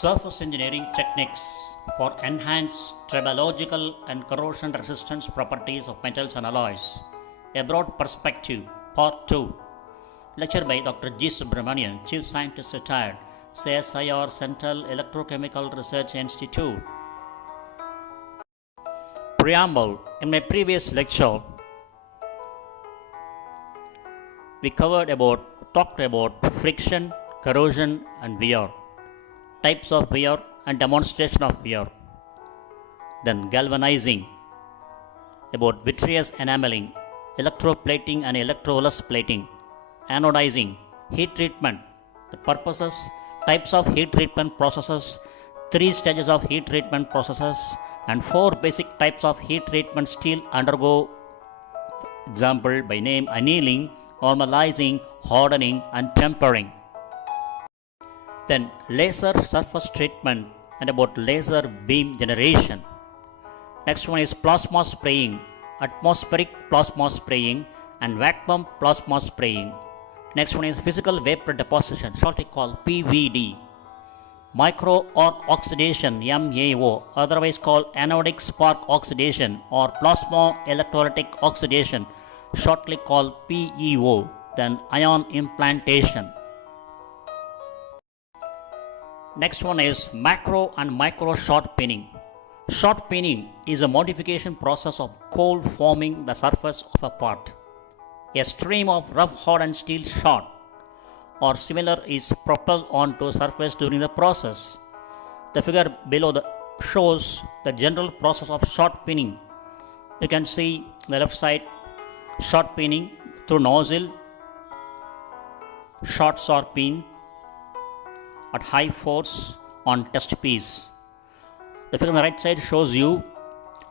Surface engineering techniques for enhanced tribological and corrosion resistance properties of metals and alloys. A broad perspective, Part.2. Lecture by Dr.G.Subramanian, Chief Scientist Retired, CSIR Central Electrochemical Research Institute. Preamble. In my previous lecture, we talked about friction, corrosion and wear, types of wear and demonstration of wear. Then galvanizing, about vitreous enameling, electroplating and electroless plating, anodizing, heat treatment, the purposes, types of heat treatment processes, 3 stages of heat treatment processes and 4 basic types of heat treatment still undergo, example by name annealing, normalizing, hardening and tempering. Then laser surface treatment and about laser beam generation. Next one is plasma spraying, atmospheric plasma spraying and vacuum plasma spraying. Next one is physical vapor deposition, shortly called PVD. Micro arc oxidation, MAO, otherwise called anodic spark oxidation or plasma electrolytic oxidation, shortly called PEO. Then ion implantation. Next one is macro and micro shot peening. Shot peening is a modification process of cold forming the surface of a part. A stream of rough hardened steel shot or similar is propelled onto a surface during the process. The figure below shows the general process of shot peening. You can see the left side, shot peening through nozzle. Shots are peened at high force on test piece. The figure on the right side shows you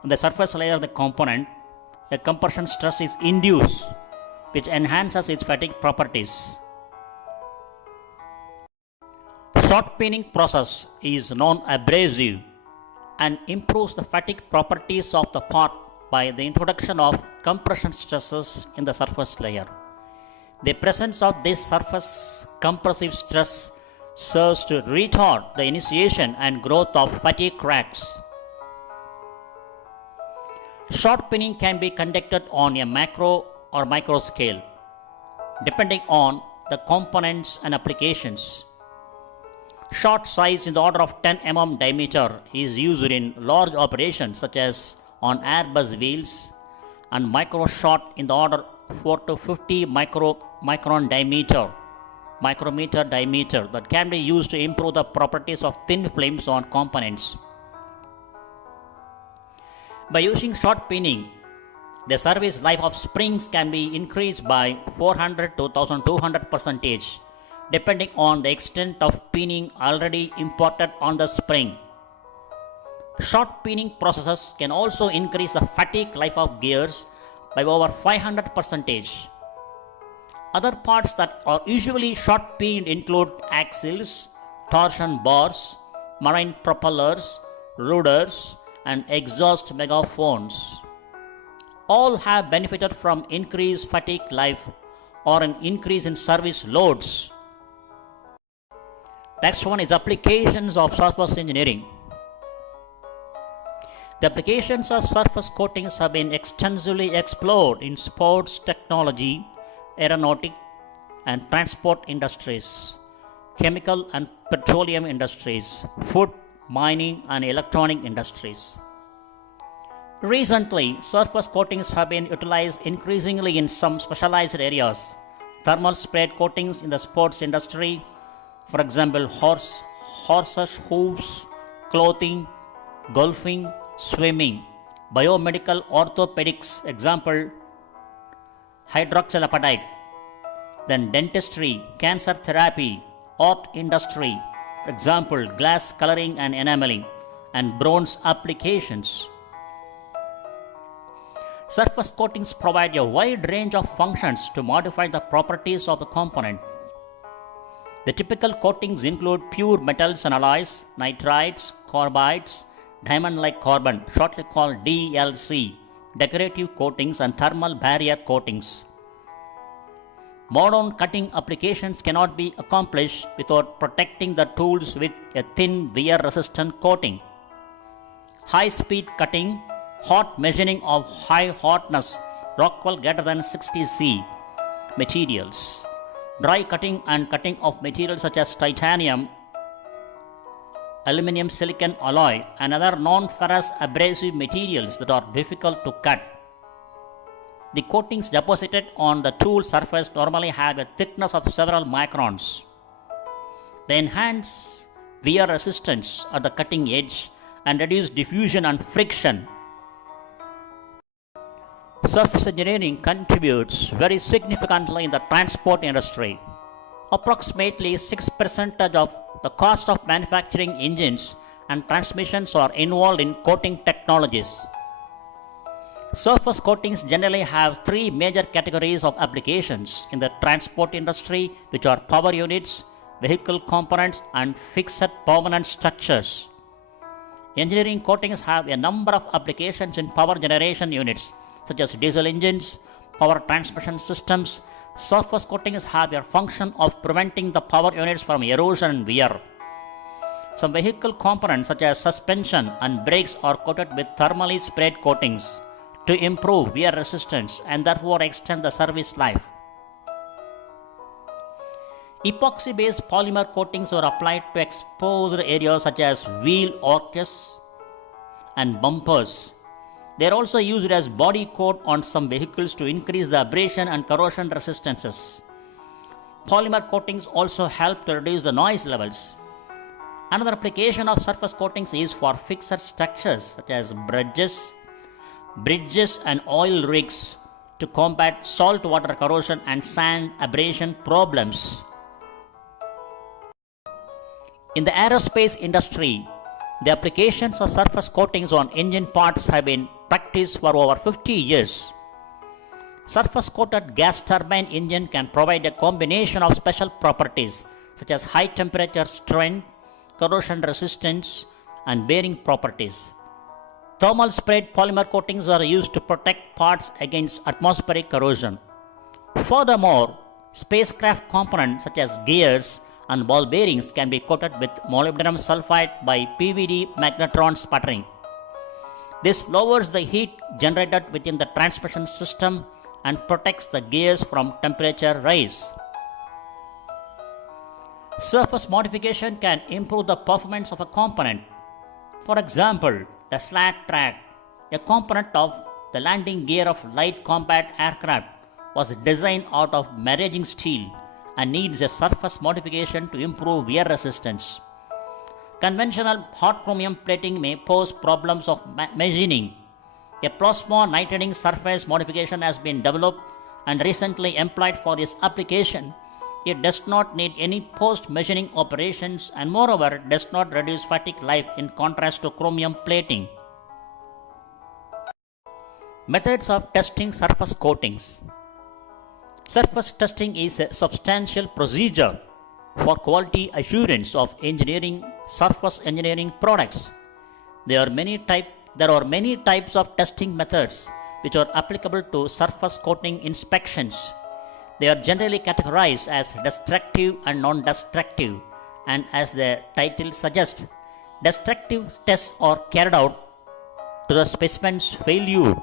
on the surface layer of the component, a compression stress is induced which enhances its fatigue properties. Shot peening process is non-abrasive and improves the fatigue properties of the part by the introduction of compression stresses in the surface layer. The presence of this surface compressive stress serves to retard the initiation and growth of fatigue cracks. Shot peening can be conducted on a macro or micro scale, depending on the components and applications. Shot size in the order of 10 mm diameter is used in large operations such as on Airbus wheels, and micro shot in the order 4 to 50 micrometer diameter that can be used to improve the properties of thin films on components. By using shot peening, the service life of springs can be increased by 400 to 1200% depending on the extent of peening already imparted on the spring. Shot peening processes can also increase the fatigue life of gears by over 500%. Other parts that are usually shot peened include axles, torsion bars, marine propellers, ruders, and exhaust megaphones. All have benefited from increased fatigue life or an increase in service loads. Next one is applications of surface engineering. The applications of surface coatings have been extensively explored in sports technology, aeronautic and transport industries, chemical and petroleum industries, food, mining and electronic industries. Recently, surface coatings have been utilized increasingly in some specialized areas. Thermal sprayed coatings in the sports industry, for example, horses' hooves, clothing, golfing, swimming, biomedical orthopedics, example, hydroxyapatite, then dentistry, cancer therapy, art industry, for example, glass coloring and enameling, and bronze applications. Surface coatings provide a wide range of functions to modify the properties of the component. The typical coatings include pure metals and alloys, nitrides, carbides, diamond-like carbon, shortly called DLC, decorative coatings and thermal barrier coatings. Modern cutting applications cannot be accomplished without protecting the tools with a thin wear-resistant coating. High-speed cutting, hot machining of high hotness Rockwell greater than 60 C materials, dry cutting and cutting of materials such as titanium, aluminum silicon alloy and other non-ferrous abrasive materials that are difficult to cut. The coatings deposited on the tool surface normally have a thickness of several microns. They enhance wear resistance at the cutting edge and reduce diffusion and friction. Surface engineering contributes very significantly in the transport industry. Approximately 6% of the cost of manufacturing engines and transmissions are involved in coating technologies. Surface coatings generally have three major categories of applications in the transport industry, which are power units, vehicle components, and fixed permanent structures. Engineering coatings have a number of applications in power generation units, such as diesel engines, power transmission systems. Surface coatings have a function of preventing the power units from erosion and wear. Some vehicle components, such as suspension and brakes, are coated with thermally sprayed coatings to improve wear resistance and therefore extend the service life. Epoxy-based polymer coatings are applied to exposed areas such as wheel arches and bumpers. They are also used as body coat on some vehicles to increase the abrasion and corrosion resistances. Polymer coatings also help to reduce the noise levels. Another application of surface coatings is for fixed structures such as bridges and oil rigs to combat salt water corrosion and sand abrasion problems. In the aerospace industry, the applications of surface coatings on engine parts have been practiced for over 50 years. Surface coated gas turbine engine can provide a combination of special properties such as high temperature strength, corrosion resistance, and bearing properties. Thermal sprayed polymer coatings are used to protect parts against atmospheric corrosion. Furthermore, spacecraft components such as gears and ball bearings can be coated with molybdenum sulfide by PVD magnetron sputtering. This lowers the heat generated within the transmission system and protects the gears from temperature rise. Surface modification can improve the performance of a component. For example, the slat track, a component of the landing gear of light combat aircraft, was designed out of maraging steel and needs a surface modification to improve wear resistance. Conventional hot chromium plating may pose problems of machining. A plasma nitriding surface modification has been developed and recently employed for this application. It does not need any post-machining operations and moreover does not reduce fatigue life in contrast to chromium plating. Methods of testing surface coatings. Surface testing is a substantial procedure for quality assurance of surface engineering products. There are many types of testing methods which are applicable to surface coating inspections. They are generally categorized as destructive and non-destructive, and as the title suggests, destructive tests are carried out to the specimen's failure,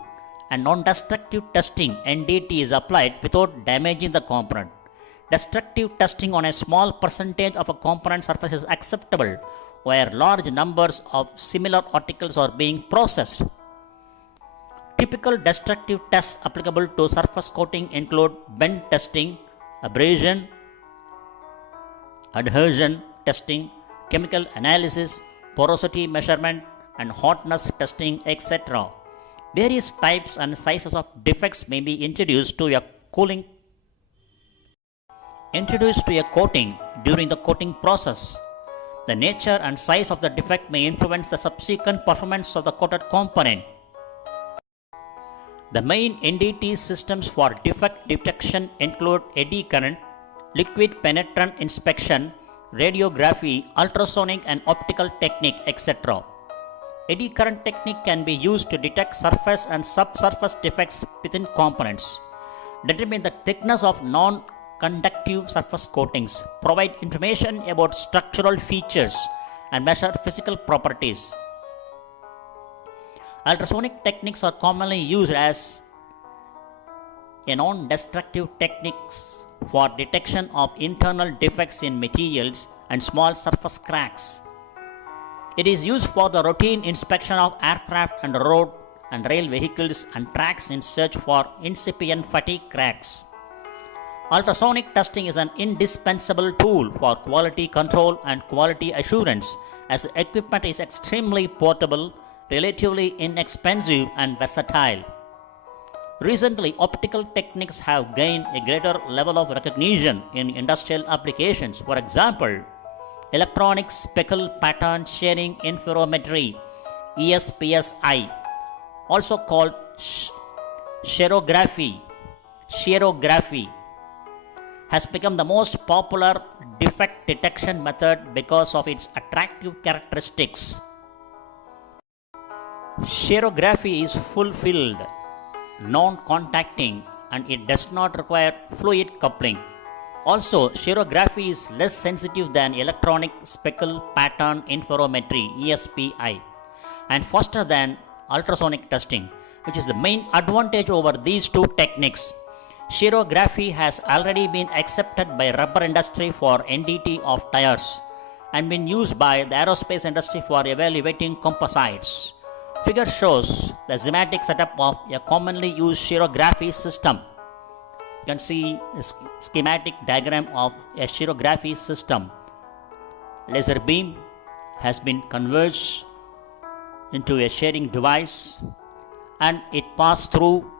and non-destructive testing (NDT) is applied without damaging the component. Destructive testing on a small percentage of a component surface is acceptable, where large numbers of similar articles are being processed. Typical destructive tests applicable to surface coating include bend testing, abrasion, adhesion testing, chemical analysis, porosity measurement, and hotness testing, etc. Various types and sizes of defects may be introduced to a coating during the coating process. The nature and size of the defect may influence the subsequent performance of the coated component. The main NDT systems for defect detection include eddy current, liquid penetrant inspection, radiography, ultrasonic and optical technique, etc. Eddy current technique can be used to detect surface and subsurface defects within components, determine the thickness of conductive surface coatings provide information about structural features and measure physical properties. Ultrasonic techniques are commonly used as a non-destructive techniques for detection of internal defects in materials and small surface cracks. It is used for the routine inspection of aircraft and road and rail vehicles and tracks in search for incipient fatigue cracks. Ultrasonic testing is an indispensable tool for quality control and quality assurance, as the equipment is extremely portable, relatively inexpensive, and versatile. Recently, optical techniques have gained a greater level of recognition in industrial applications. For example, electronic Speckle Pattern Shearing Interferometry (ESPSI), also called shearography, has become the most popular defect detection method because of its attractive characteristics. Shearography is full-filled, non-contacting, and it does not require fluid coupling. Also, shearography is less sensitive than electronic Speckle Pattern Interferometry (ESPI) and faster than ultrasonic testing, which is the main advantage over these two techniques. Shearography has already been accepted by rubber industry for NDT of tires and been used by the aerospace industry for evaluating composites. Figure shows the schematic setup of a commonly used shearography system. You can see a schematic diagram of a shearography system. Laser beam has been converged into a shearing device, and it passed through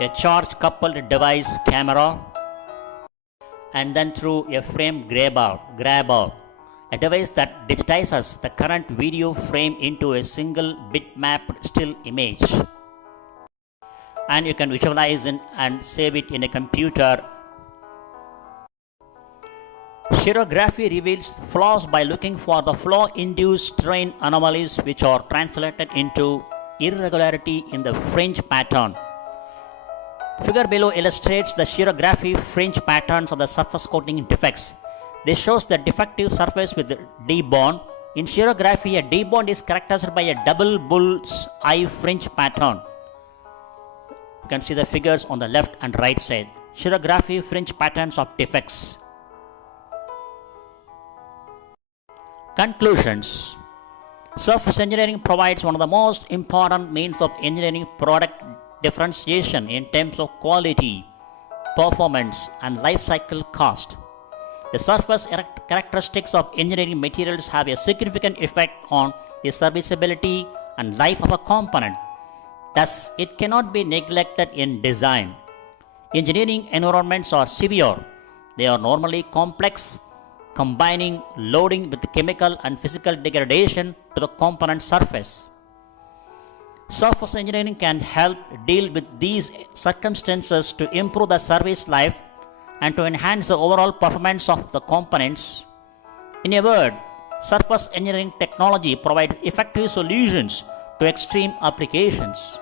a charge coupled device camera and then through a frame grabber, a device that digitizes the current video frame into a single bitmapped still image, and you can visualize it and save it in a computer. Shearography reveals flaws by looking for the flaw-induced strain anomalies, which are translated into irregularity in the fringe pattern. Figure below illustrates the shearography fringe patterns of the surface coating defects. This shows the defective surface with D-bond. In shearography, a D-bond is characterized by a double bull's eye fringe pattern. You can see the figures on the left and right side. Shearography fringe patterns of defects. Conclusions. Surface engineering provides one of the most important means of engineering product differentiation in terms of quality, performance, and life cycle cost. The surface characteristics of engineering materials have a significant effect on the serviceability and life of a component. Thus, it cannot be neglected in design. Engineering environments are severe. They are normally complex, combining loading with chemical and physical degradation to the component surface. Surface engineering can help deal with these circumstances to improve the service life and to enhance the overall performance of the components. In a word, surface engineering technology provides effective solutions to extreme applications.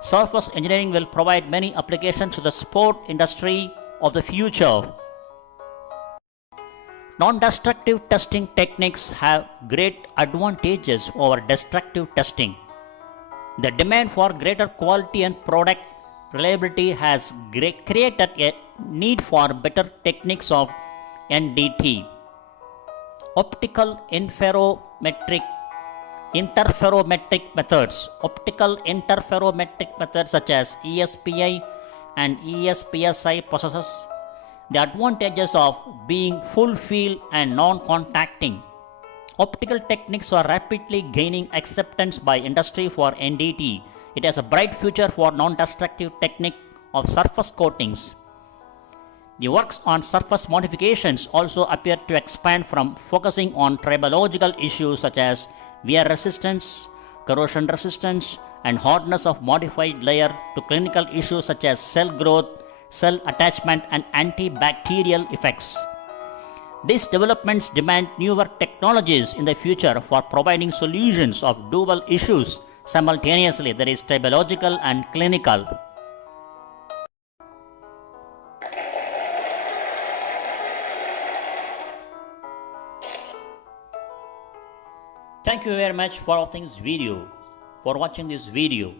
Surface engineering will provide many applications to the sport industry of the future. Non-destructive testing techniques have great advantages over destructive testing. The demand for greater quality and product reliability has created a need for better techniques of NDT. Optical interferometric methods. Optical interferometric methods such as ESPI and ESPSI possesses the advantages of being full field and non-contacting. Optical techniques are rapidly gaining acceptance by industry for NDT. It has a bright future for non-destructive technique of surface coatings. The works on surface modifications also appear to expand from focusing on tribological issues such as wear resistance, corrosion resistance, and hardness of modified layer to clinical issues such as cell growth, cell attachment, and antibacterial effects. These developments demand newer technologies in the future for providing solutions of dual issues simultaneously, that is, tribological and clinical. Thank you very much for watching this video.